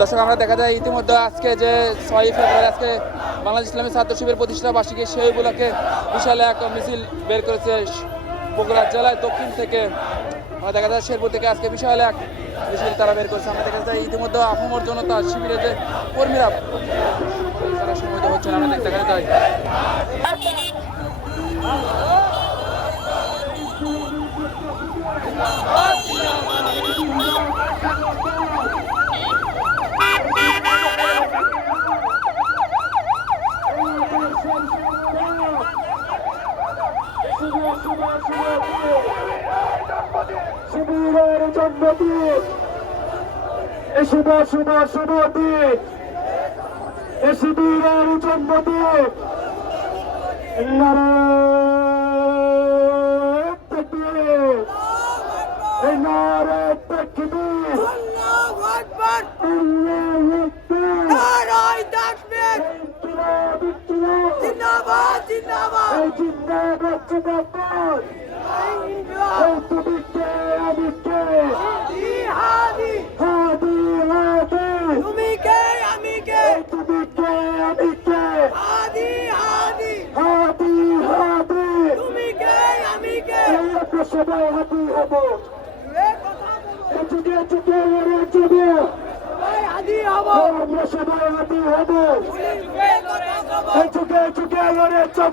দর্শক, আমরা দেখা যায় ইতিমধ্যে আজকে যে ছয়ই ফেব্রুয়ারি, আজকে বাংলাদেশ ইসলামী ছাত্র শিবির প্রতিষ্ঠা বার্ষিকী, সেই উপলক্ষে বিশাল এক মিছিল বের করেছে বগুড়া জেলায় দক্ষিণ থেকে। আমরা দেখা যায় শেরপুর থেকে আজকে বিশাল এক মিছিল তারা বের করেছে। আমরা দেখা যায় ইতিমধ্যে আহমর জনতা শিবিরের যে কর্মীরা তারা সমবেত হচ্ছেন। আমরা দেখা যায় শিবিরের জন্মদিন। শুভ শুভ শুভ দিন। শিবিরের জন্মদিন। নারায়ণ তাকবীর। এই নারায়ণ তাকবীর। আল্লাহু আকবার আল্লাহু আকবার। নারায় তাকবীর ইনকিলাব, ইনকিলাব। জিন্দাবাদ জিন্দাবাদ জিন্দাবাদ। এই তুমি কে, আমি কে? জিহাদি হাদি, হাদি। তুমি কে আমি কে তুমি কে, আমি কে? হাদি হাদি হাদি, হাদি। সবাই হাদি হব যুগে যুগে লড়ে হাদি হব আমরা সবাই হাদি হব যুগে যুগে লড়ে এই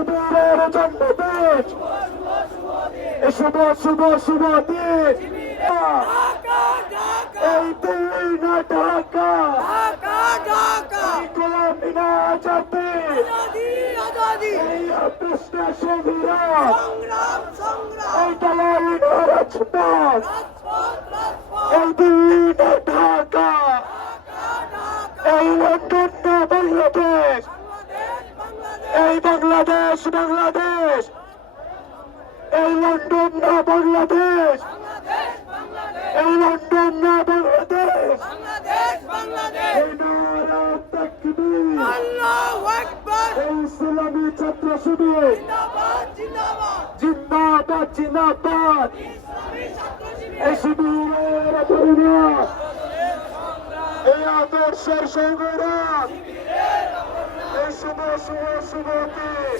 শিবিরের জন্মদিন এই শুভ শুভ শুভ দিন এই দিল্লি না ঢাকা। এই গোলামিনা আজাদি। এই সংগ্রাম সংগ্রাম এই দালালি রাজপথ। এই দিল্লি এই বাংলাদেশ বাংলাদেশ। এই লন্ডন না বাংলাদেশ। এই লন্ডন না বাংলাদেশ। আদর্শের সংগ্রাম এই শুভ শুভ শুভ দিন